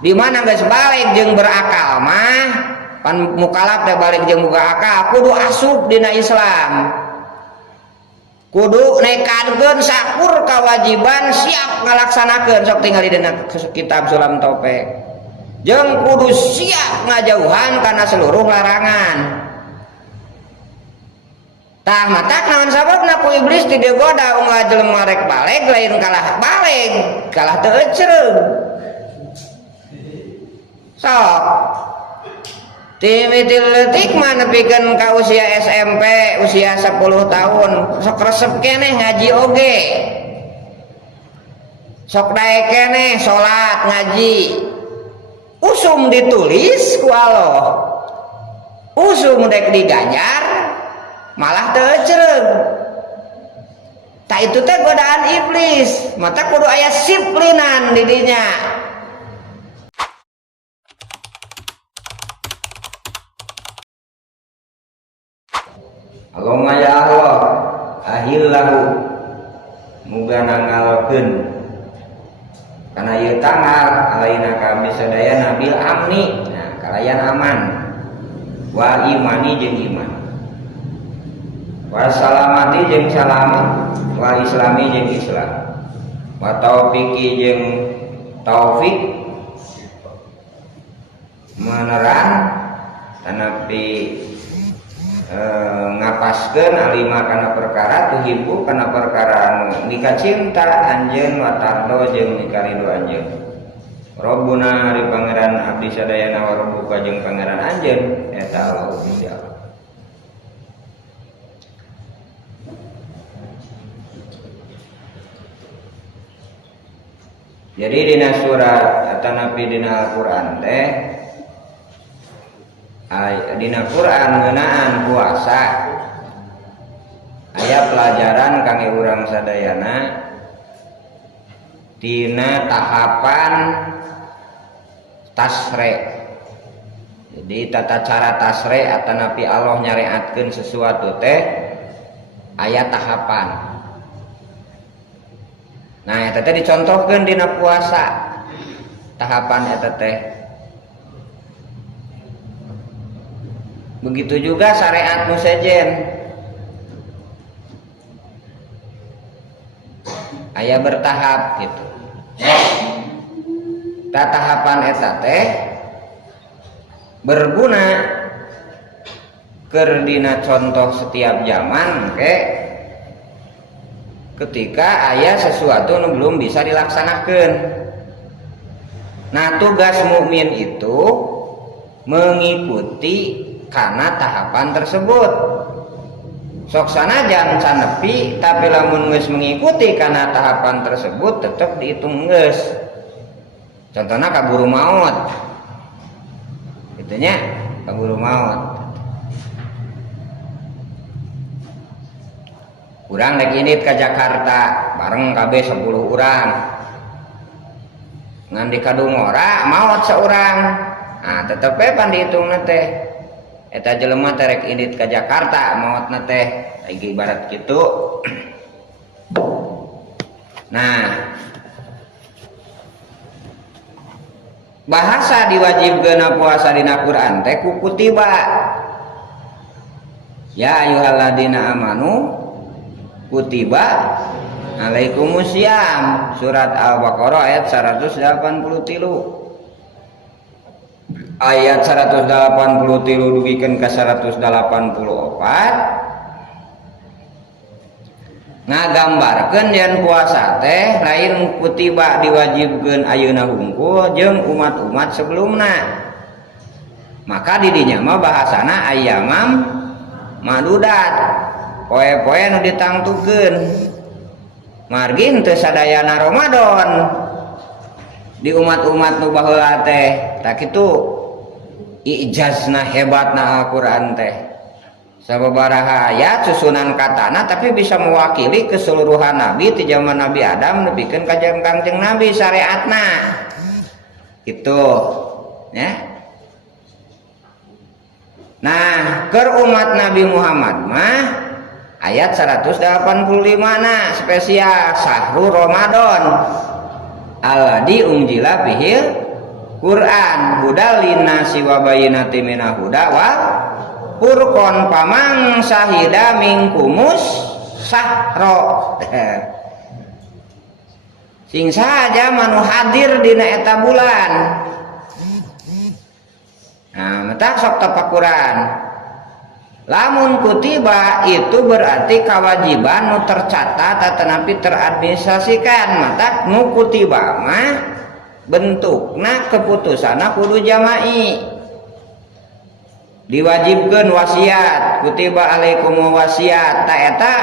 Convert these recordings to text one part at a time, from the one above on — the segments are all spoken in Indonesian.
di mana geus balik jeung berakal mah pan mukalaf teh balik jeung boga akal kudu asup dina Islam, kudu nekadkeun sakur kewajiban siap ngalaksanakeun sok tinggal dina kitab Sulam Topek, jeung kudu siap ngajauhan kana seluruh larangan. Tah matak naon sababna ku iblis ti digoda ulah jelema rek balik lain kalah balik kalah teu ecereug sok timitil leutik mah nepikeun ka usia SMP usia 10 tahun sok resep keneh ngaji oge sok daek keneh salat ngaji usum ditulis ku Allah usum dek diganjar malah teu ecereug. Tak itu teh godaan iblis, mata kudu aya siplinan di dinya. Allahumma ya Allah, ahillahu muga nangalkeun kana ieu tanggal alaina ka abdi sadayana bil amni, nah kalayan aman wa imani jeung iman. Wassalamati jeung salamat wa islami jeung Islam wa taufiki jeung taufik menerang tanapi ngapaskeun alima kana perkara tuhibbu kana perkara anu nika cinta anjeun wa tardo jeung nika ridho anjeun. Rabbuna ari pangeran abdi sadayana wa rabbuka jeung pangeran anjeun eta Allah Gusti Allah. Jadi dina surat atau nabi dina Al-Quran teh dina Quran ngeunaan puasa aya pelajaran kangge urang sadayana dina tahapan tasre. Jadi tata cara tasre atau nabi Allah nyareatkeun sesuatu teh aya tahapan. Nah, eta teh dicontohkeun dina puasa. Tahapan eta teh. Begitu juga syariat nu sejen. Aya bertahap gitu. Tahapan eta teh berguna keur dina contoh setiap zaman ketika aya sesuatu yang belum bisa dilaksanakan. Nah, tugas mukmin itu mengikuti karena tahapan tersebut. Sok sanajan canepi tapi lamun geus mengikuti karena tahapan tersebut tetap dihitung geus. Contohnya kaburu maut. Itunya kaburu maut. Urang rek indit ka Jakarta bareng KB 10 urang. Ngan di kadungora maot saurang. Nah, tetep we pan dihitungna teh. Eta jelema teh rek indit ka Jakarta maotna teh aya ibarat kitu. Nah, bahasa diwajibkeun puasa dina Quran teh ku kutiba. Ya ayyuhalladzina amanu kutiba alaikumusiyam surat Al-Baqarah ayat 183 ayat 183 dugikeun ka 184 ngagambarkeun yen puasa teh lain kutiba diwajibkeun ayeuna hungkul jeung umat-umat sebelumna. Maka di dinya mah bahasana ayyamam madudat. Poe-poe nu ditangtukeun margi teu sadayana Ramadan di umat-umat nu baheula teh tak kitu ijazna hebatna Al-Qur'an teh sababaraha ayat susunan katana tapi bisa mewakili keseluruhan nabi ti zaman Nabi Adam nepikeun ka Kangjeng Nabi syariatna gitu ya. Nah, keur umat Nabi Muhammad mah ayat 185 na spesial sahru Ramadan alladzi unjila bihil Quran hudal linnasi wa bayyinatin minal huda wal furqan pamang sahida mingkumus sahro sing saja manu hadir dina eta bulan. Nah mata sok tapakuran lamun kutiba itu berarti kewajiban nu tercatat tetapi teradministrasikan. Mata nu kutiba mah bentukna keputusanna kudu jama'i diwajibkeun wasiat kutiba alaikum wasiat ta eta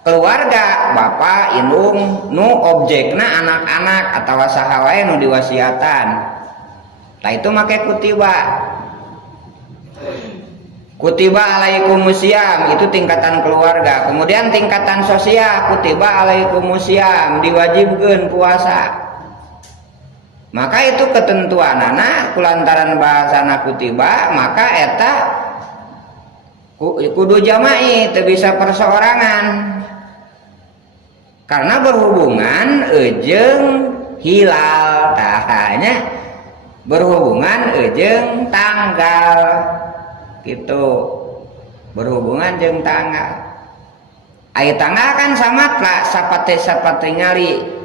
keluarga bapak indung nu objekna anak-anak atawa saha wae nu diwasiatan tah itu make kutiba alaikumusiyam itu tingkatan keluarga. Kemudian tingkatan sosial kutiba alaikumusiyam diwajibkeun puasa. Maka itu ketentuanana kulantaran bahasana kutiba maka eta kudu jama'i teu bisa perseorangan karena berhubungan jeung hilal tahanya berhubungan jeung tanggal gitu berhubungan jeung tanggal aya tanggal kan samatla sapate ngali.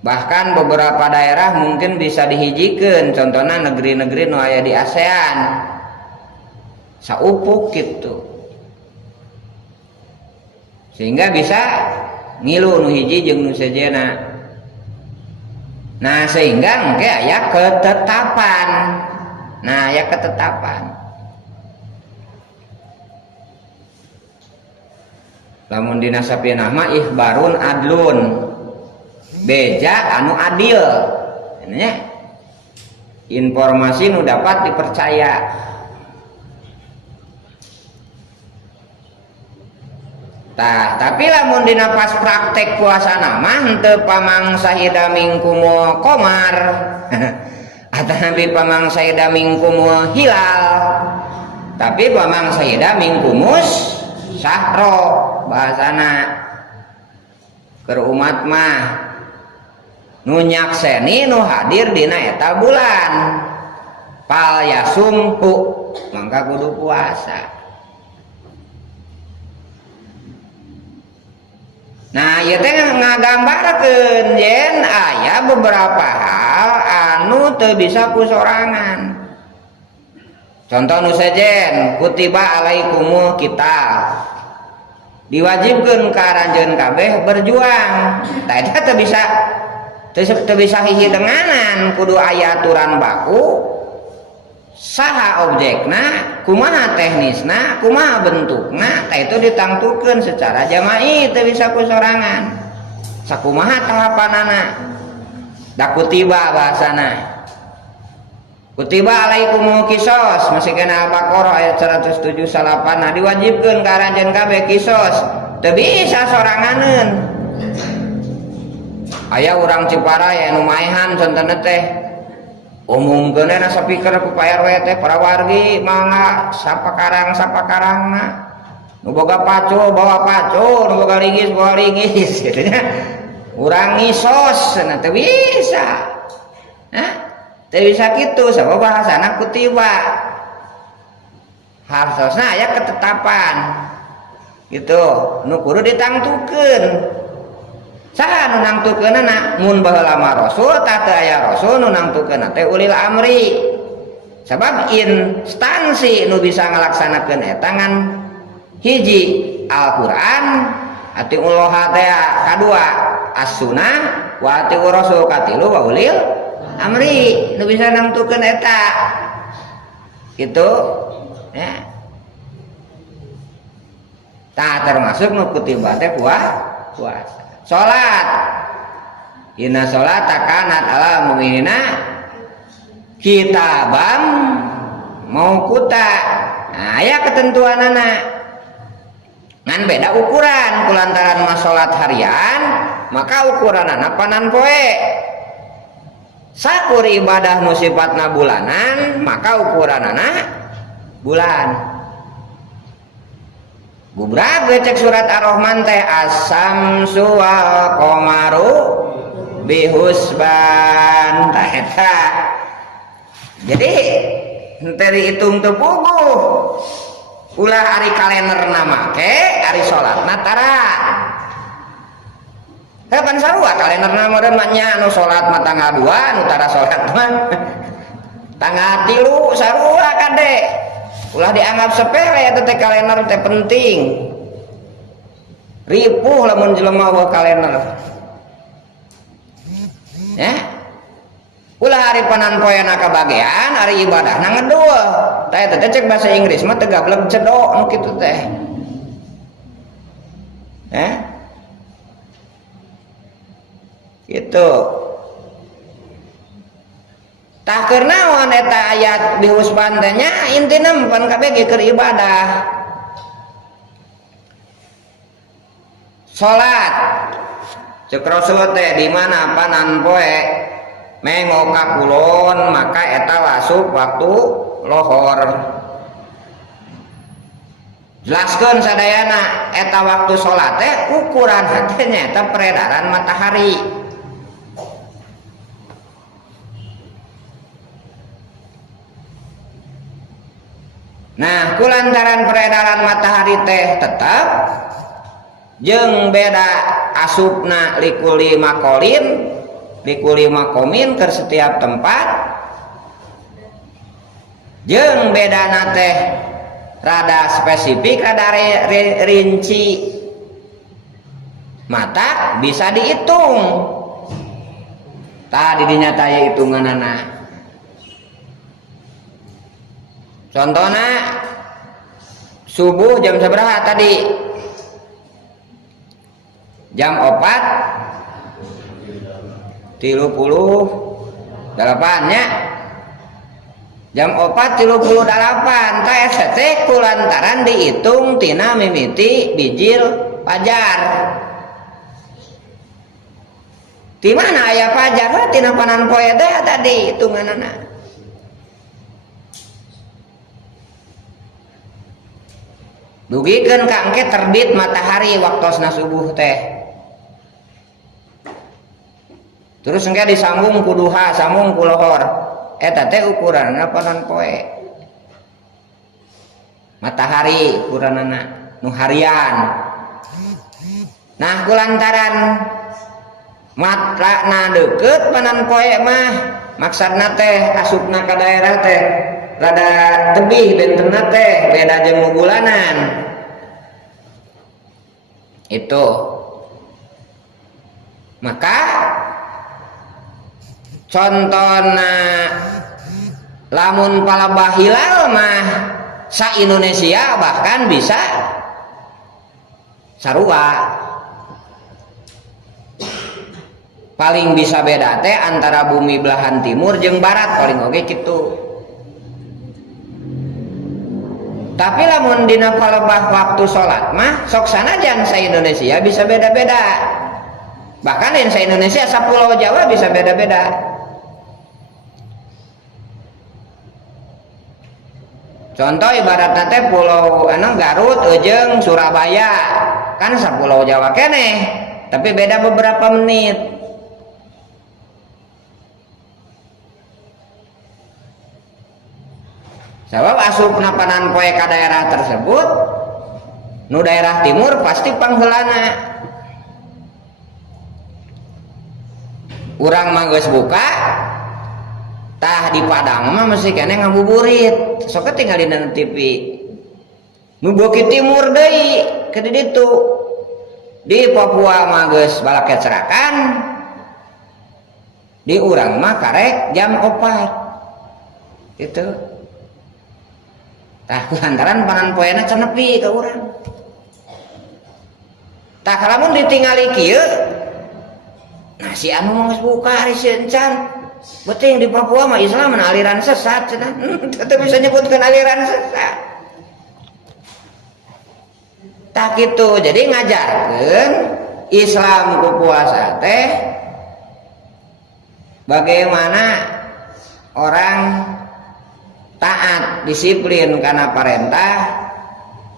Bahkan beberapa daerah mungkin bisa dihijikeun contohnya negeri-negeri nu aya di ASEAN saupuk gitu sehingga bisa ngilu nu hiji jeung nu sejena. Nah sehingga engke aya ketetapan. Nah aya ketetapan lamun dina sapieunah mah ihbarun adlun beja anu adil nya informasi nu dapat dipercaya. Tah tapi lamun dina pas praktek puasana mah henteu pamang sahida mingkum qamar atapi pamang sahida mingkum hilal tapi pamang sahida mingkumus syahro bahasana keur umat mah nu nyakseni nu hadir dina eta bulan pal yasumhu mangka kudu puasa. Nah ieu teh ngagambarkeun yen aya beberapa hal anu teu bisa kusorangan. Contoh nu sejen kutiba alaikumul qital diwajibkeun ka aranjeun kabeh berjuang. Tah eta teu bisa hiji denganan kudu aya aturan baku saha objekna kumaha teknisna kumaha bentukna tah itu ditangtukeun secara jama'i teu bisa kusorangan sakumaha tahapanana da kutiba bahasana kutiba alaikumul qisos masih kena Al-Baqarah ayat 178 nah diwajibkeun ka aranjeun kabeh qisos teu bisa soranganeun. Aya urang Ciparai anu maehan contohna teh umumkeun na sapikeun ku PRW teh para wargi mangga sapakarangna nu boga pacul bawa pacul nu boga linggis bawa linggis gitu nya urang ngisos na teu bisa teu bisa kitu sabab bahasana kutiba hartosna aya ketetapan gitu nu kudu ditangtukeun. Saha nu nangtukeunana mun baheula mah rasul tah teu aya rasul nu nangtukeunna teh ulil amri. Sabab instansi nu bisa ngalaksanakeun eta ngan hiji Al-Qur'an atiullah teh kadua as-sunnah wa atiur rasul katilu wa ulil amri nu bisa nangtukeun eta. Gitu ya. Tah termasuk nu kutiba teh puasa. Salat inna sholata kanat alal mu'minina kitabam mauquta. Nah aya ketentuanana ngan beda ukuran kulantaran mah salat harian maka ukuranana panan poe sakur ibadah nu sifatna bulanan maka ukuranana bulan. Bubrag cek surat Ar-Rahman teh as-samsu wal qamaru bihusban tah eta. Jadi henteu dihitung teu puguh. Ulah ari kalender nama ke ari salatna tara. Kapan sarua kalender nama dan maknya anu salat mah tanggal 2 anu tara salat mah tanggal 3 sarua kade. Ulah dianggap sepele eta teh kalender teh penting. Ripuh lamun jelema eueuh kalender. Ya. Ulah hari panan poeana kabagean, hari ibadahna ngedeueuh. Tah eta teh cek bahasa Inggris mah teu gablek cedok nu kitu teh. Gitu. Tah keur naon eta ayat bihusban teh nya intina pan kabeh keur ibadah. Salat cek Rasul teh di mana panan poe mengo ka kulon maka eta wasup waktu lohor. Jelaskeun sadayana eta waktu salat teh ukuran teh nyaeta peredaran matahari. Nah, kulantaran peredaran matahari teh tetap jeung beda asupna likuli makolin likuli makomin ke setiap tempat jeung bedana teh rada spesifik rada rinci mata bisa dihitung tadi dinyata ya hitunganana. Contohnya subuh jam seberapa tadi? Jam 4:38 nya. Jam 4:38 teh teh kulantaran dihitung tina mimiti bijil pajar. Di mana aya pajar? Tina panan poe teh tadi hitunganana. Dugikeun ka engke terbit matahari waktosna subuh teh. Terus engke disambung ku duha, sambung ku lohor. Eta teh ukuranna panan poe. Matahari ukuranna nu harian. Nah, kulantaran matrana deukeut panan poe mah maksudna teh asupna ka daerah teh rada tebih bentenna teh beda jeung bulanan. Itu. Maka contona lamun palebah hilal mah sa Indonesia bahkan bisa sarua. Paling bisa beda teh antara bumi belahan timur jeung barat paling oge kitu. Tapi lamun dina palebah waktu sholat mah sok sanajan sa Indonesia bisa beda-beda. Bahkan di sa Indonesia sa pulau Jawa bisa beda-beda. Contoh ibaratna teh pulau Garut jeung Surabaya kan sa pulau Jawa keneh, tapi beda beberapa menit. Sebab asupna panan poe ka daerah tersebut nu daerah timur pasti pangheulana. Urang mah geus buka tah di Padang mah mesti keneh ngabuburit. Sok tinggalin TV. Nu beuki timur deui ke ditu. Di Papua mah geus balaket serakan. Di urang mah karek jam 4. Gitu. Tah lantaran panan poena can nepi ka urang. Tah kalamun ditingali kieu nah si anu mah geus buka hari sencan beuting di Papua mah Islam aliran sesat cenah. Teu bisa nyebutkeun aliran sesat. Tah kitu jadi ngajarkeun Islam ku puasa teh bagaimana orang taat, disiplin karena perintah,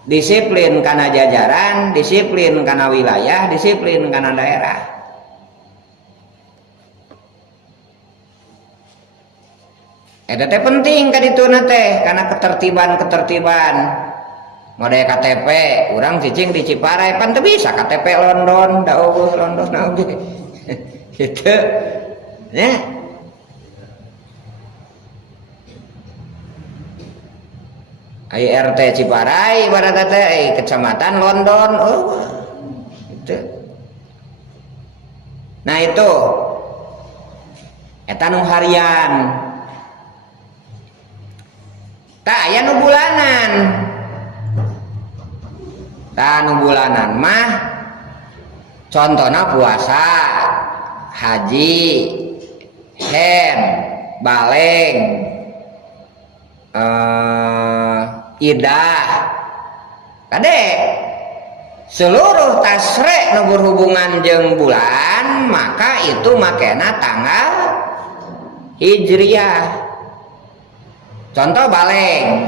disiplin karena jajaran, disiplin karena wilayah, disiplin karena daerah. eta teh penting ka dituna teh karena ketertiban mode KTP urang cicing di Ciparai pan teu bisa KTP London da eueuh London oge gitu nya ai RT Ciparai ibaratna teh kecamatan London gitu. Nah itu eta nu harian tak aya nu bulanan tak nu bulanan mah contohna puasa haji hen baleng idah kade seluruh tasrek nu berhubungan jeung bulan maka itu makena tanggal hijriah. Contoh baleng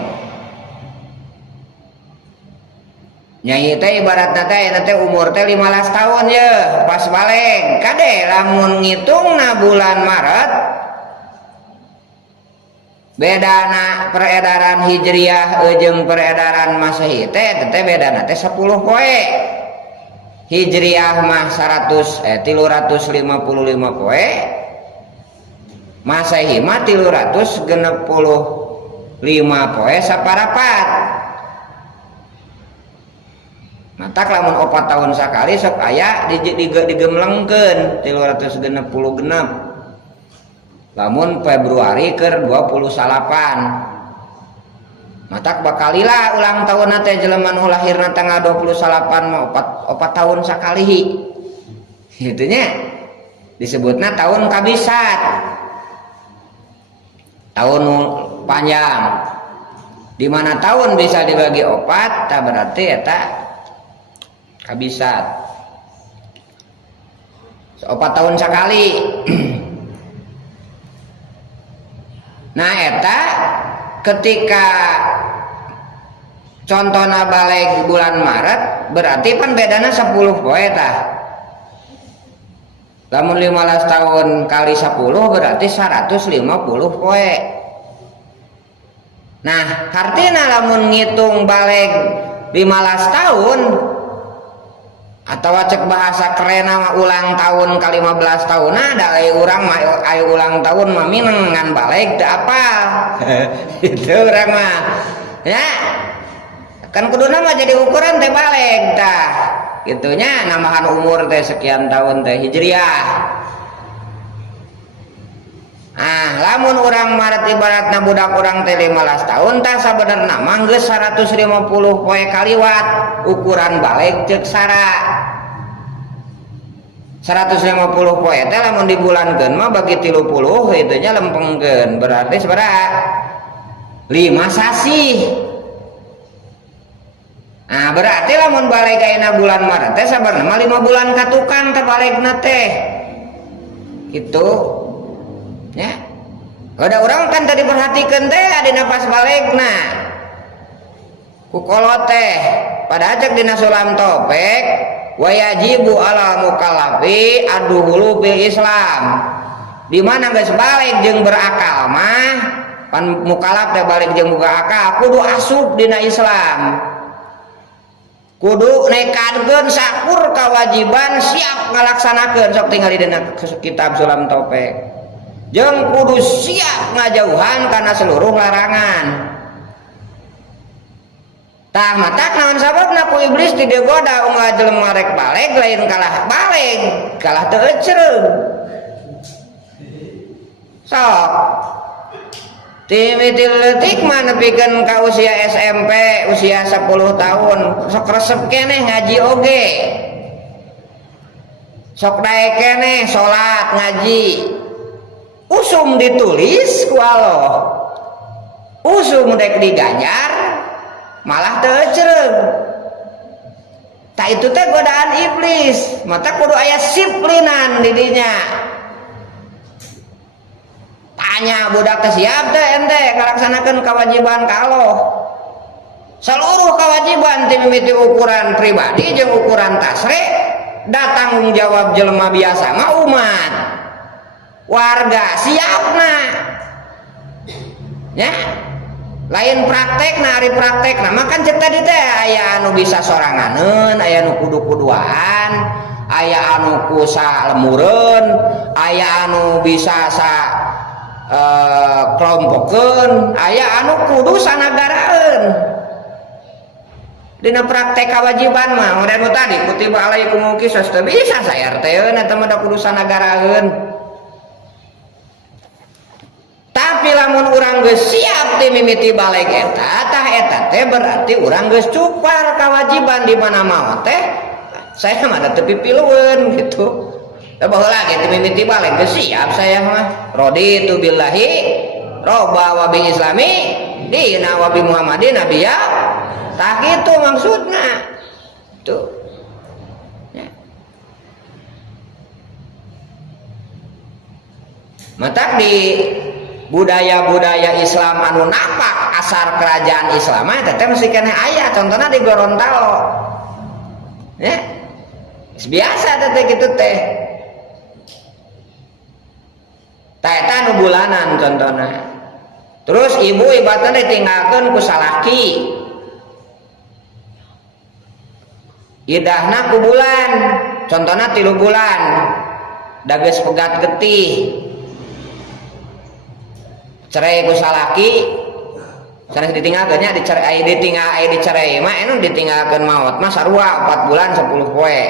nyai teh ibaratna teh nanti umur teh 15 tahun ya pas baleng kade lamun ngitungna bulan Maret bedana peredaran hijriah jeung peredaran masehi teh bedana teh 10 poe hijriah mah 355 poe masehi mah 365 poe saparapat matak lamun 4 tahun sakali sok aya digemlengkeun 366 lamun Februari keur 28 matak bakalila ulang tahun teh jelema nu lahirna tanggal 28 mah 4 tahun sakali gitu nya disebutna tahun kabisat tahun panjang di mana tahun bisa dibagi 4 tak berarti eta kabisat 4 tahun sekali. Nah eta ketika contohna balik bulan Maret berarti pan bedana 10 poe tah lamun 15 tahun kali 10 berarti 150 poe. Nah artina lamun ngitung balik 15 tahun atau cek bahasa keren mah ulang tahun kali 15 tahun ada urang mah ayo ulang tahun mah mineng ngan balik teu apal itu urang mah ya kan kuduna mah jadi ukuran teh balik tah gitunya nambahan umur teh sekian tahun teh hijriah. Lamun urang Maret ibaratna budak urang teh 15 tahun tah sabenerna mah geus 150 poe kaliwat ukuran balik ceuk sara 150 poe teh lamun dibulankeun mah bagi 30 itu nya lempengkeun berarti sabaraha 5 sasih. Nah berarti lamun balik ayeuna bulan Maret teh sabarna mah 5 bulan katukan teh balikna teh gitu ya. Ada orang kan tadi perhatikan teh adina pas balikna kukolot teh pada ajak dina sulam topek wayajibu ala mukallafi aduhulu bil Islam di mana geus balik jeung berakal mah pan mukallaf teh balik jeung boga akal kudu asup dina Islam kudu nekadkeun sakur kewajiban siap ngalaksanakeun sok tinggal dina kitab sulam topek jeung kudu siap ngajauhan karena seluruh larangan. Tah matak naon sababna ku iblis digoda unggal jelema rek balik lain kalah balik kalah teu ecereug sok timitil leutik mah nepikeun ka usia SMP usia 10 tahun sok resep keneh ngaji oge sok daek keneh salat ngaji usum ditulis ku Allah usum dek diganjar malah teu ecereug tak itu teh godaan iblis mata kudu aya siplinan di dinya tanya budak teh siap teh ente ngalaksanakeun kewajiban ka Allah seluruh kewajiban ti mimiti ukuran pribadi jeung ukuran tasrek da tanggung jawab jelema biasa mah umat warga siapna nya lain praktek nah hari praktek nah makan cek tadi teh aya anu bisa soranganeun aya anu kudu-kuduaan aya anu kusa lemureun aya anu bisa sa kelompokeun aya anu kudu sanagaraeun dina praktek kewajiban mah urang tadi kutiba alaikum qisas teh bisa saya RT-eun eta mah da kudu sanagaraeun. Tapi lamun urang geus siap ti mimiti balik eta tah eta teh berarti urang geus cupar kewajiban di mana mau teh saya mah da teu pipilueun gitu. Da baheula ge ti mimiti balik geus siap saya mah raditu billahi robba wa bi islami dina wa bi muhammadin nabiyya tah kitu maksudna tuh ya. Matak di budaya-budaya Islam anu napak asar kerajaan Islam teteh mesti kena aya contohnya di Gorontalo ya biasa teteh gitu teh eta anu bulanan contohnya terus ibu ibaratna ditinggalkeun ku salaki idahna ku bulan contohnya 3 bulan da geus pegat getih cerai ku salaki sanes ditinggalkeun nya dicerai dicerai mah anu ditinggalkeun maot mah sarua 4 bulan 10 poe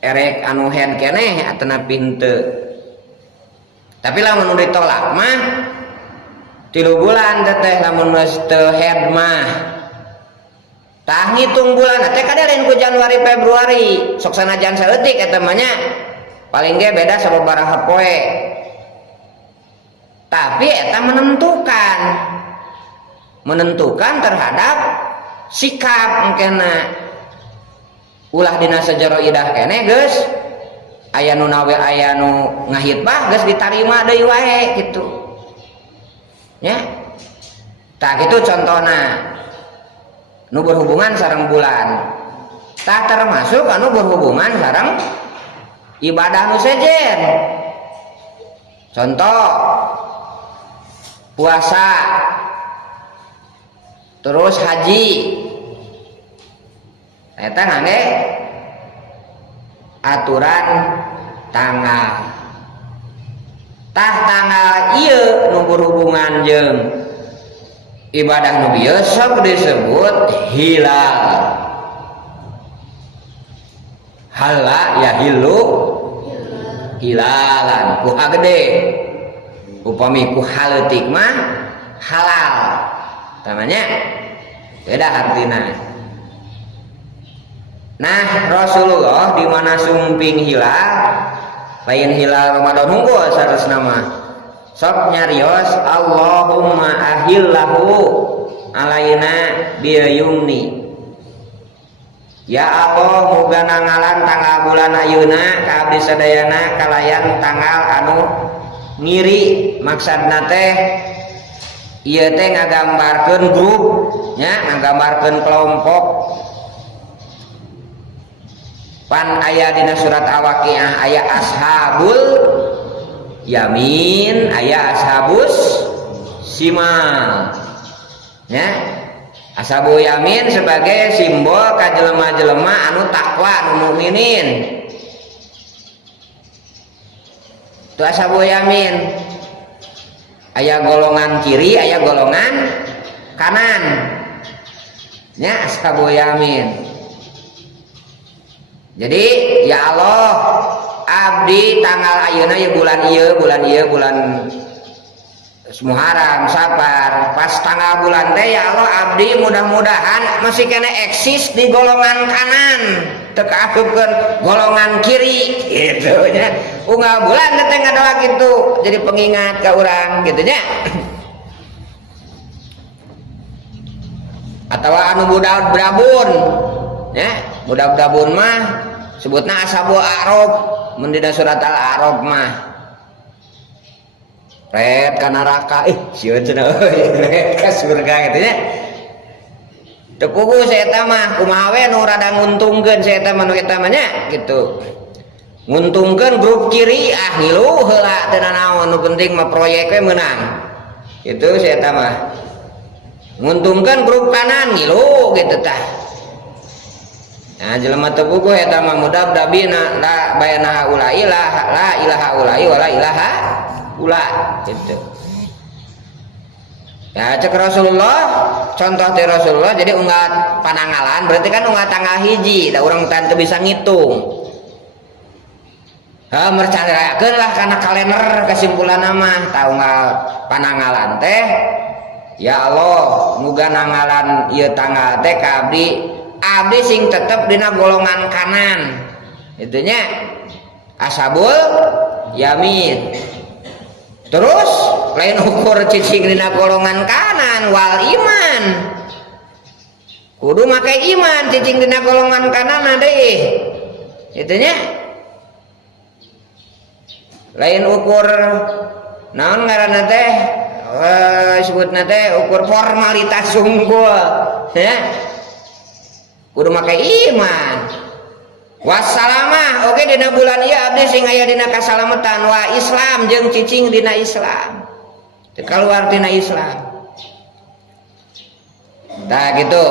erek anu head keneh atena pinte tapi lamun ditolak mah 3 bulan teteh lamun geus teu head mah tah ngitung bulan teh kadaren ku Januari Februari sok sanajan saeutik eta mah nya paling ge beda sababaraha poe tapi eta menentukan terhadap sikap engkena ulah dina sejero idah keneh geus aya nu nawe aya nu ngahitbah geus ditarima deui wae kitu nya tah kitu contona nu berhubungan sareng bulan tah termasuk anu berhubungan sareng ibadah nu sejen contoh puasa terus haji eta ngangge aturan tanggal tah tanggal ieu nu berhubungan jeung ibadah nu biasa disebut hilal hala ya hilu hilalan ku gede upami ku haleutik mah halal namanya beda artina. Nah Rasulullah di mana sumping hilal lain hilal Ramadan hungkul saresna mah sok nyarios Allahumma ahillahu alaina biyumni ya Allah muga nangalan tanggal bulan ayeuna ka abdi sadayana kalayan tanggal anu ngiri maksudna teh ieu teh ngagambarkeun grup nya ngagambarkeun kelompok pan aya dina surat Al-Waqiah aya ashabul yamin aya ashabus simal nya ashabul yamin sebagai simbol ka jelema-jelema anu takwa anu mukminin itu ashabul yamin aya golongan kiri aya golongan kanan nya ashabul yamin. Jadi ya Allah abdi tanggal ayeuna ya bulan Muharram Safar pas tanggal bulan teh ya Allah abdi mudah-mudahan masih kena eksis di golongan kanan teu kaasupkeun golongan kiri gitu nya unggal bulan teh ngadoa kitu jadi pengingat ka urang gitu nya atawa anu budak brabun nya budak brabun mah sebutna ashabul a'raf mun dina surat al-a'raf mah red ka neraka sieun cenah red ka surga gitu nya teu puguh saeta mah kumaha we nu rada nguntungkeun saeta mah nu eta mah nya gitu nguntungkeun grup kiri ngilu heula teu naon nu penting mah proyek we meunang itu saya mah nguntungkan grup kanan ngilu gitu tah. Nah jelema teu puguh eta mah mudabdabina la bayana ula ilaha la ilaha ulai wala ilaha ula gitu. Ya cek Rasulullah, contoh dari Rasulullah jadi unggat pananggalan berarti kan unggat tanggal hiji, da urang teu bisa ngitung. Mercarakeun lah karena kalender kesimpulan mah tahu nggak pananggalan teh ya Allah muga nanggalan ieu tanggal teh ka abdi sing tetep dina golongan kanan itunya ashabul yamin. Terus lain ukur cicing dina golongan kanan wal iman kudu make iman cicing dina golongan kanan deui itunya lain ukur naon ngaranna teh disebutna teh ukur formalitas sungguh ya kudu make iman wassalamah oke dina bulan ieu abdi sing aya dina kasalamatan wa Islam jeung cicing dina Islam teu kaluar dina Islam tah gitu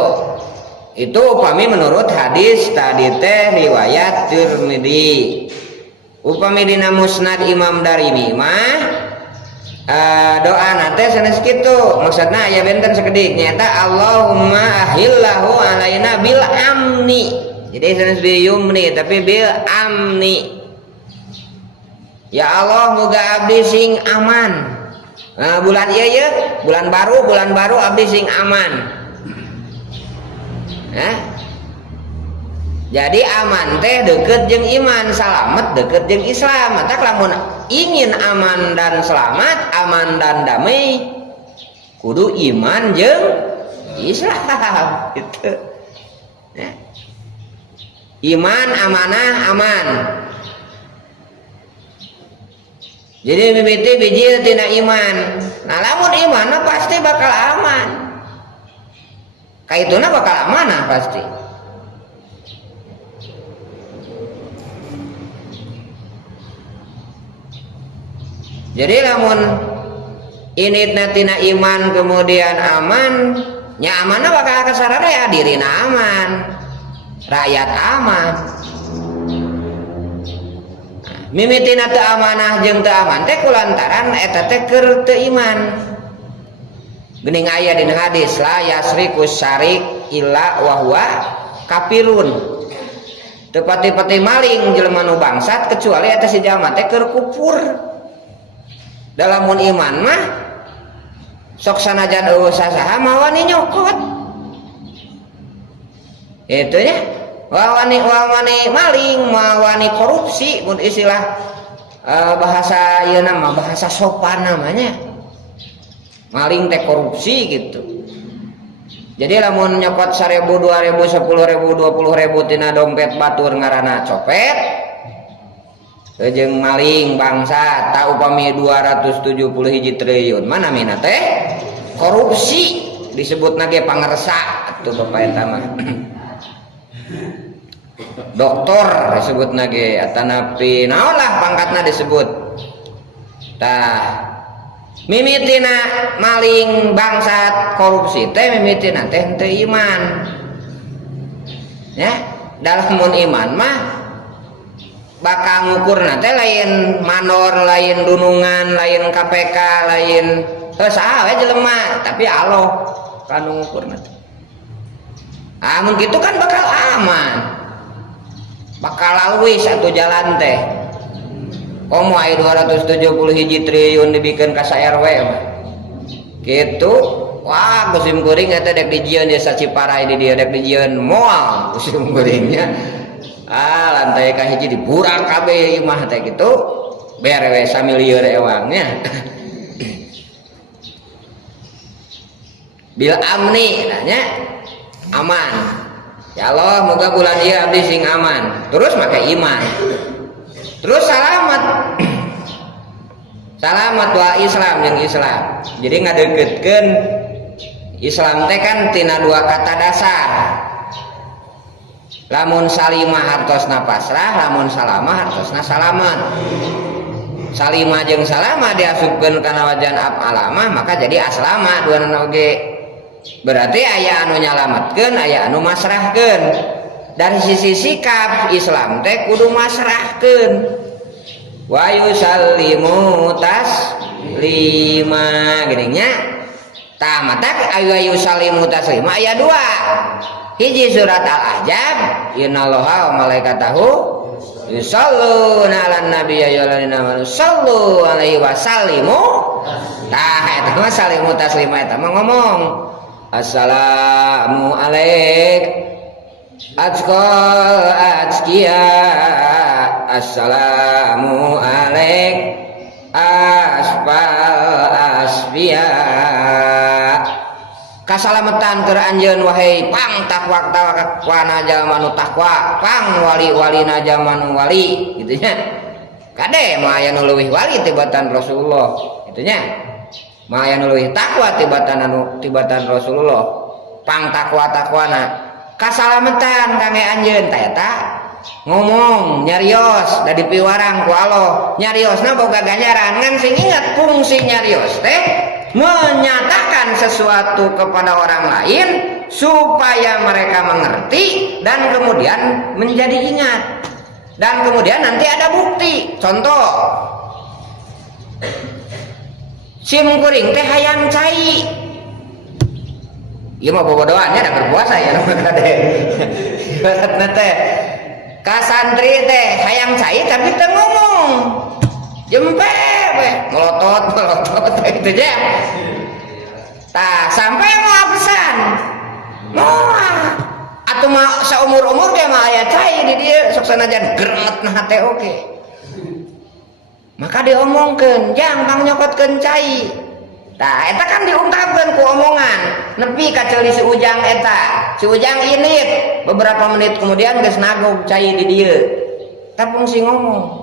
itu upami menurut hadis tadi teh riwayat Tirmidzi. Upami dina musnad Imam Darimi mah doa nate sanes kitu maksudna aya benten sakedik nyata Allahumma ahillahu alaina bil amni jadi sanes bil yumni tapi bil amni ya Allah muga abdi sing aman. Nah, bulan ieu bulan baru abdi sing aman. Jadi aman teh deket jeung iman, salamet deket jeung Islam. Mata lamun ingin aman dan selamat, aman dan damai, kudu iman jeung Islam. Gitu. Ya. Iman, amanah, aman. Jadi mimiti biji tina iman. Nah lamun iman pasti bakal aman. Kaituna bakal amanah pasti. Jadi lamun ini tina iman kemudian aman, nya amanah bakal kasarana ya dirina aman, rakyat aman. Mimitina teu amanah jeung teu aman teh kulantaran eta teh keur teu iman. Geuning aya dina hadis la yasrikus syarik illa wa huwa kafirun. Teu pati-pati maling jelema nu bangsat kecuali eta si jalma teh keur kufur. Dalamun iman mah sok sanajan eueuh sasaha mawani nyokot. Itu ya. Wawani maling, mawani korupsi, mun istilah bahasa ieu nama bahasa sopan namanya. Maling teh korupsi gitu. Jadi lamun nyokot 1.000, 2.000, 10.000, 20.000 tina dompet batur ngaranna copet. Jeung maling bangsa tak upami 271 triliun mana mina teh korupsi disebutna ge pangersa atuh bapak eta mah doktor disebutna ge atanapi naon lah pangkatna disebut tah mimitina maling bangsat korupsi teh mimitina teh teu iman ya dalam mun iman mah bakal ngukur nanti lain manor, lain dunungan, lain KPK, lain saha we jelema, tapi Allah kan ngukur nanti. Mun gitu kan bakal aman, bakal lawi satu jalan teh. Komo aya 271 triliun dibikin ka RW mah. Gitu, wah musim kuring eta dek dijieun desa Ciparai di dia dek dijieun moal musim kuringnya. Lantai ka hiji diburak kabeh imah teh kitu bere we samilieur ewangnya bil amni nanya aman ya Allah moga bulan ieu abdi sing aman terus make iman terus salamet salamet wa Islam jeung Islam jadi ngadeukeutkeun Islam teh kan tina dua kata dasar lamun salimah hartosna pasrah, lamun salamah hartosna salamat. salima jeung salama diasupkeun kana wajan af'alama maka jadi aslama duana oge. Berarti aya anu nyalametkeun aya anu masrahkeun. Dari sisi sikap Islam teh kudu masrahkeun. Wa yusallimu taslima geuning nya. Tah mata ayu yusallimu taslima aya 2. Hiji surat Al-Ahzab, innallaha wa malaikatahu yusalluna 'alan nabiyyi ya ayyuhallazina amanu sallu 'alaihi wa sallimu. Tah eta mah sallimu taslima eta mah ngomong assalamu alaik azkia assalamu alaik asfal asfiya. Kasalamatan keur anjeun wahai pang takwa takwana jalma nu takwa, pang wali-walina jalma nu wali kitu nya. Kade mah aya nu leuwih wali tibatan Rasulullah kitu nya. Mah aya nu leuwih takwa tibatan Rasulullah. Pang takwana kasalamatan kangge anjeun tah eta ngomong nyarios da dipiwarang ku Allah. Nyariosna boga ganjaran ngan sing ingat fungsi nyarios teh menyatakan sesuatu kepada orang lain supaya mereka mengerti dan kemudian menjadi ingat dan kemudian nanti ada bukti. Contoh sim kuring teh hayang cai ieu mah bobodoannya da berpuasa ya kade ibaratna teh ka santri teh hayang cai tapi teu ngomong jempe we melotot gitu aja. Tah sampai mau pesan mau atuh mah saumur-umur dia mah aya cai di dieu sok sanajan gremetna teh oge. Maka diomongkeun jang pang nyokotkeun cai. Tah eta kan diungkapkeun ku omongan nepi ka ceuli si Ujang eta. Si Ujang init beberapa menit kemudian geus nagog cai di dieu. Tah fungsi ngomong.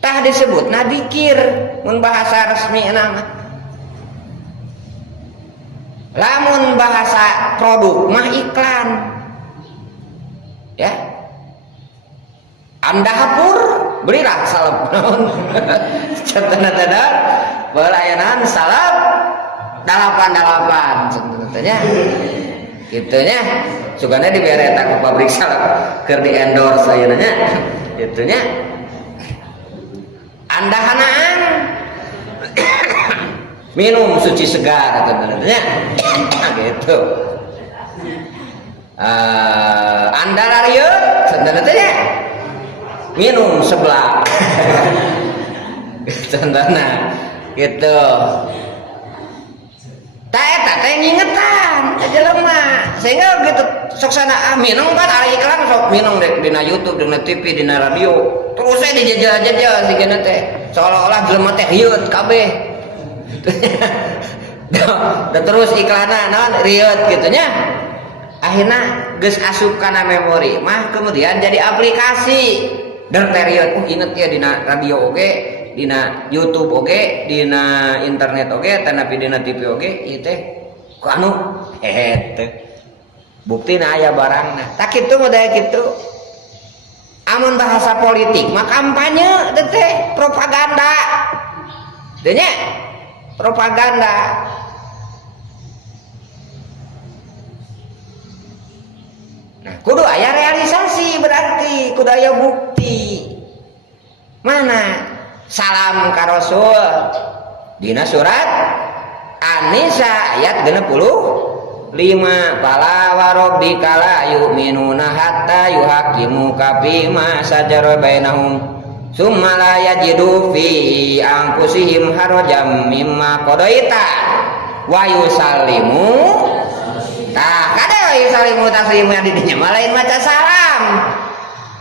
Tah disebutna dzikir mun bahasa resmi nama. Lamun bahasa produk mah iklan. Ya. Anda hapur berilah salep naon. Catana-tana pelayanan salep 88 contohnya. Kitunya sugana dibere eta ku pabrik salep keur di endorse ayeuna nya. Kitunya Anda hanaan minum suci segar tentunya gitu. Anda lariut tentunya minum sebelah tentunya gitu. Tak eta teh ngingetan jelema sehingga gitu sok sana minum kan ari iklan sok minum dina YouTube dina TV dina radio terus saya dijajal-jajal sigana teh seolah-olah jelema teh rieut kabeh. Da terus iklanna naon rieut kitu nya. Akhirna geus asup kana memori mah kemudian jadi aplikasi. Dan period inget ya dina radio oge, dina YouTube oge, dina internet oge, tanapi dina TV oge ieu teh ku anu teh. Buktina aya barangna. Tak kitu mah daya kitu. Amun bahasa politik mah kampanye teh propaganda. Teu nya? Propaganda. Nah, kudu aya realisasi berarti kudu aya bukti. Mana salam ka Rasul dina surat An-Nisa ayat 65 Fala wa rabbika la yu'minuna hatta yuhakimuka fima sajara bainahum summa la yajidu fi anfusihim harajan mimma qadaita wa yusallimu. Tah kada wa yusallimu taslimu yang didinya malain maca salam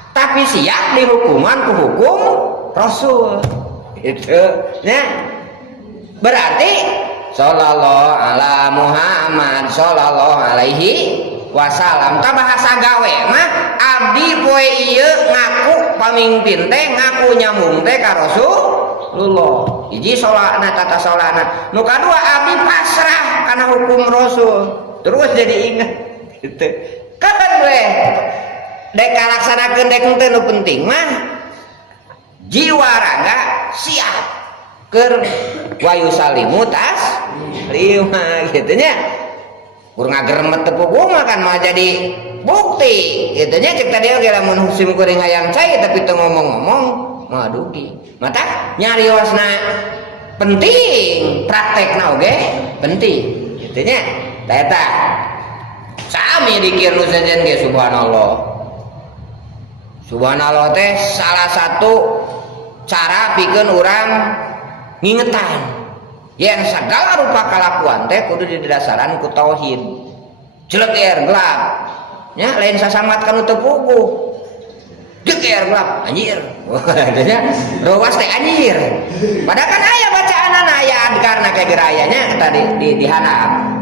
tapi siap dihukuman ku hukum Rasul itu nya. Berarti sallallahu ala Muhammad sallallahu alaihi wasallam. Tah bahasa gawe mah abdi poe ieu ngaku pamimpin teh ngaku nyambung teh ka Rasulullah. Hiji salatna tata salatna. Nu kadua abdi pasrah kana hukum Rasul. Terus jadi ingat gitu. Kapan we dek kalaksanakeun dek teh nu penting mah jiwa raga siap keur wayu salimu tas lima gitu nya kurang ngageremet tepuk makan mah jadi bukti gitu nya cek tadi oge lamun musim kuring hayang cai tapi teu ngomong-ngomong mah dugi mata nyariosna penting praktekna oge penting gitu nya eta sami dikir nu sejen ge subhanallah teh salah satu cara pikeun urang ngingetan yen segala rupa kalakuan teh kudu didasarkan ku tauhid jelek gelap nya lain sasamat kanu teu puguh jeger gelap anjir nya rowas teh anjir padahal kan aya bacaanana aya adkarna kayak gerayanya tadi di handap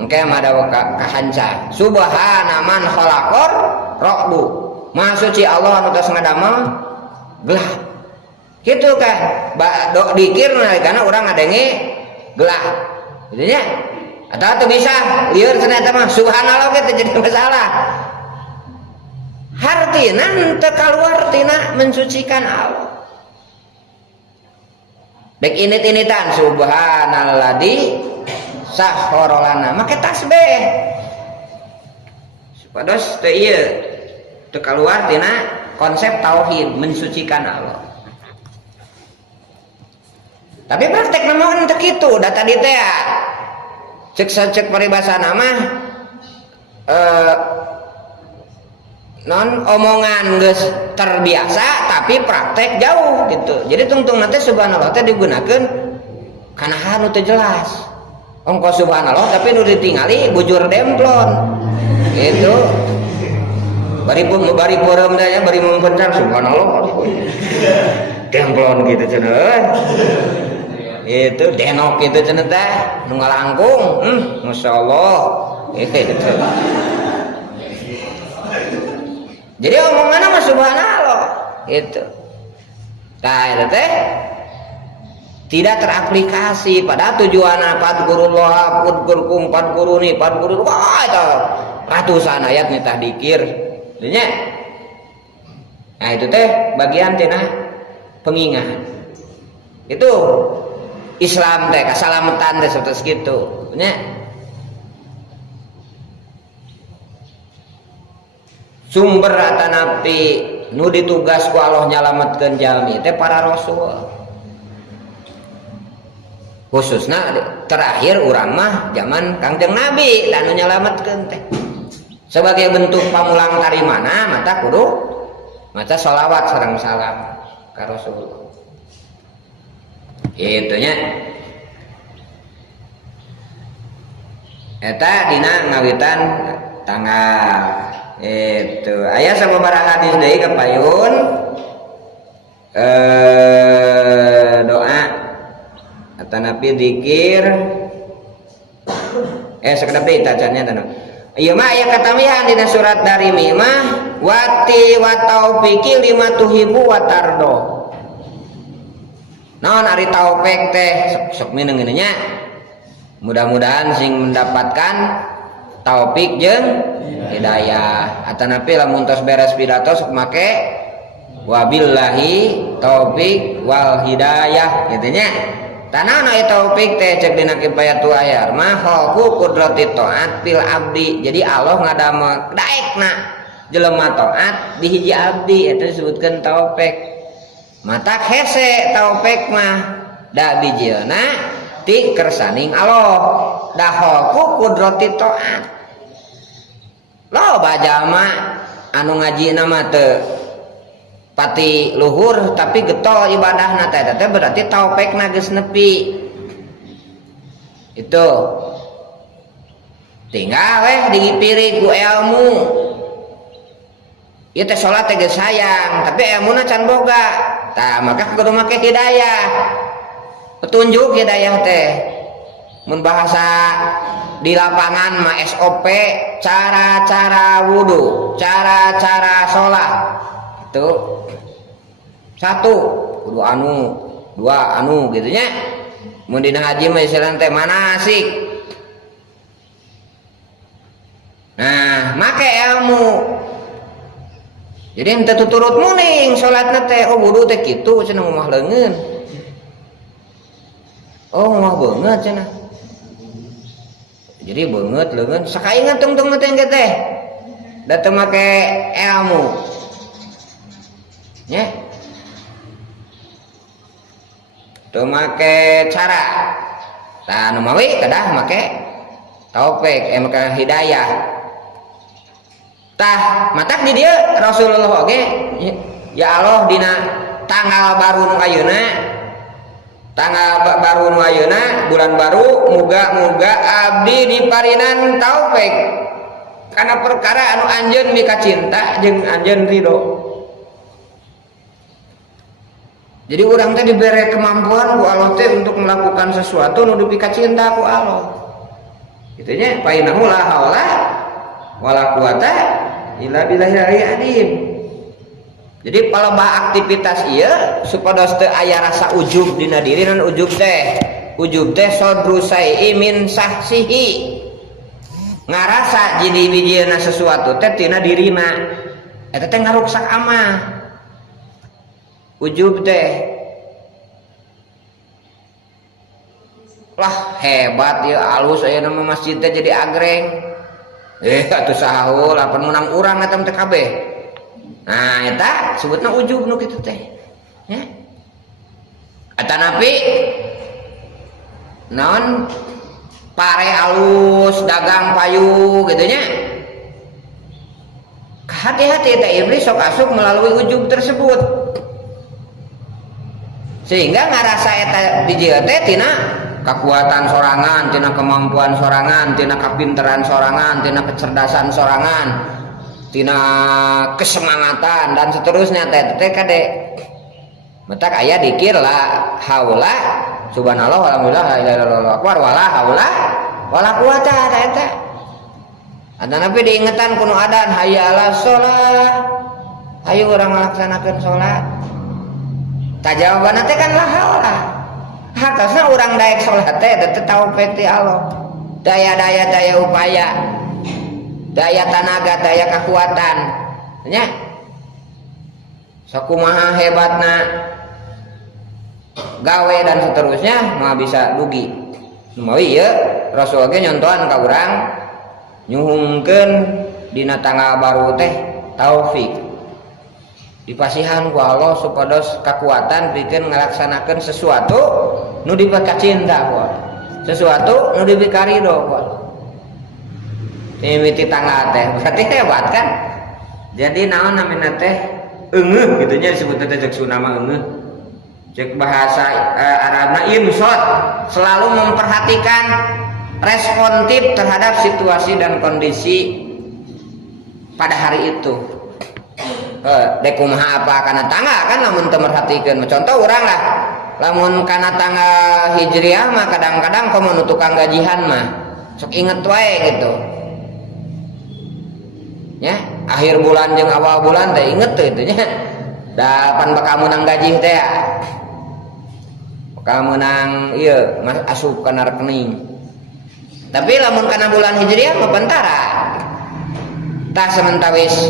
engke mah ada kahanca subhana man khalaqor ra'bu maha suci Allah anu tos ngadamel gelap gitu kan dikir karena orang ngadenge gelap gitu nya atau bisa lieur ternyata mah subhanallah gitu jadi masalah hartina teu kaluar tina mensucikan Allah dek init-initan subhanalladzi sahhorolana make tasbih pados teu ieu teu kaluar tina konsep tauhid mensucikan Allah. Tapi praktek namun untuk itu data di teh cek peribahasa nama non omongan geus terbiasa tapi praktek jauh gitu. Jadi tungtung nanti subhanallah teh digunakan kana hanu teu jelas. Ongko subhanallah tapi nu ditingali bujur demplon. Gitu. Bari peureum teh ya bari mempencang subhanallah. Demplon gitu cenah. Itu denok itu cenah teh nu ngalangkung masyaallah itu jadi omonganna mah subhanallah itu tah eta teh tidak teraplikasi pada tujuanna fadkurullah fadkurkum fadkuruni fadkurul wah itu ratusan ayat nih tah dikir nya nah itu teh bagian tina pengingat itu Islam teh kasalamatan teh seperti gitu nya sumber atanapi nu ditugas ku Allah nyalametkeun jalmi teh para rasul khususna terakhir urang mah zaman Kangjeng Nabi anu nyalametkeun teh sebagai bentuk pamulang tarimana mata kudu maca sholawat sareng salam ka Rasulullah itunya eta dina ngawitan tanggal itu aya sababaraha hadis deui kapayun doa atanapi dzikir sakedap deui tacanya tanu ieu mah aya katamihan dina surat Darimi mah wati wa taufiqi lima tuhibu wa tardo naon ari taufik teh sok mineng nya mudah-mudahan sing mendapatkan taufik jeung hidayah atanapi lamun tos beres pidato sok make wabillahi taufik wal hidayah kitu nya tanaon aya taufik teh cek dina kifayatu ayar mah khalqu qudrati taat fil abdi jadi Allah ngadamel daekna jelema taat di hiji abdi eta disebutkeun taufik mata hese taufik mah da bijilna ti kersaning Allah dahoku kudrati taat loba jalma anu ngajina mah teu pati luhur tapi getol ibadahna teh berarti taufikna geus nepi itu tinggal digipiri ku ilmu ieu teh salat teh geus sayang tapi ilmuna can boga tah maka kudu make hidayah petunjuk hidayah teh mun bahasa di lapangan mah SOP cara-cara wudu cara-cara sholat itu satu kudu anu dua anu gitu nya mun dina haji mah istilahna teh manasik nah make ilmu Jadi ente tuturut muning salatna teh oh wudu teh kitu cenah mah leungeun. Oh mah beungeut cenah. Jadi beungeut leungeun sakainget tungtung teh teh. Da teu make ilmu. Nya. Teu make cara. Tah nu mawi kedah make taufik make hidayah. Tah matak di dieu Rasulullah oge ya Allah dina tanggal baru nu ayeuna bulan baru muga abdi diparinan taufik kana perkara anu anjeun mika cinta jeung anjeun ridho. Jadi urang teh dibere kemampuan ku Allah teh untuk melakukan sesuatu nu dipika cinta ku Allah. Kitu nya fa innahu la haula wala quwata illa billahil adim. Jadi palebah aktivitas ieu supados teu aya rasa ujub dina diri dan ujub teh sodru syai'i min sahsihi. Ngarasa jadi bijieuna sesuatu teh tina dirina. Eta teh ngaruksak amah. Ujub teh lah hebat ya alus aya nama masjid teh jadi agreng. Atuh sahaul lapan menang urang eta teh kabeh. Nah eta sebutna ujub nu kitu teh. Ya. Atanapi naon pare alus dagang payu gitu nya. Hati-hati teh iblis sok asup melalui ujub tersebut. Sehingga ngarasa eta dijieun teh tina kekuatan sorangan, tina kemampuan sorangan, tina kapinteran sorangan, tina kecerdasan sorangan, tina kesemangatan dan seterusnya teh kade. Matak aya dikir la haula subhanallah walhamdulillah la ilaha illallah akbar wala haula wala quwata eta. Adana pe diingetan kuno adan hayya ala sholat. Hayu urang ngalaksanakeun salat. Tajawabanna teh kan la haula. Hakasna urang daek salat teh teu taufik ti Allah. Daya upaya. Daya tenaga, daya kekuatan. Nya. Sakumaha hebatna gawe dan seterusnya mah bisa dugi. Mawi ieu Rasul ge nyontohan ka urang nyuhungkeun dina tanggal baru teh taufik. Dipasihan ku Allah supados kekuatan pikeun ngalaksanakeun sesuatu nu dipika cinta ku Allah. Sesuatu nu dipika ridho ku Allah. Mimiti tanggal teh berarti hebat kan? Jadi naon namina teh eungeuh kitu nya disebutna teh cek sunama eungeuh. Cek bahasa Arabna imsot, selalu memperhatikan responsif terhadap situasi dan kondisi pada hari itu. Dek kumaha apa kana tanggal kan lamun teu merhatikeun. Contoh urang lah, lamun kana tanggal Hijriah mah kadang-kadang komo nu tukang gajihan mah sok inget wae gitu. Ya, akhir bulan jeung awal bulan teh inget tuh itu nya. Dapan bakal menang gaji teh ya. Bakal menang ieu asup kana rekening. Tapi lamun kana bulan Hijriah mah bentara. Tah sementawis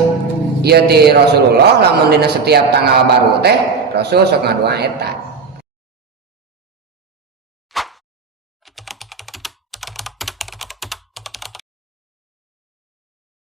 ieu ti Rasulullah lamun dina setiap tanggal baru teh Rasul sok ngadoa eta.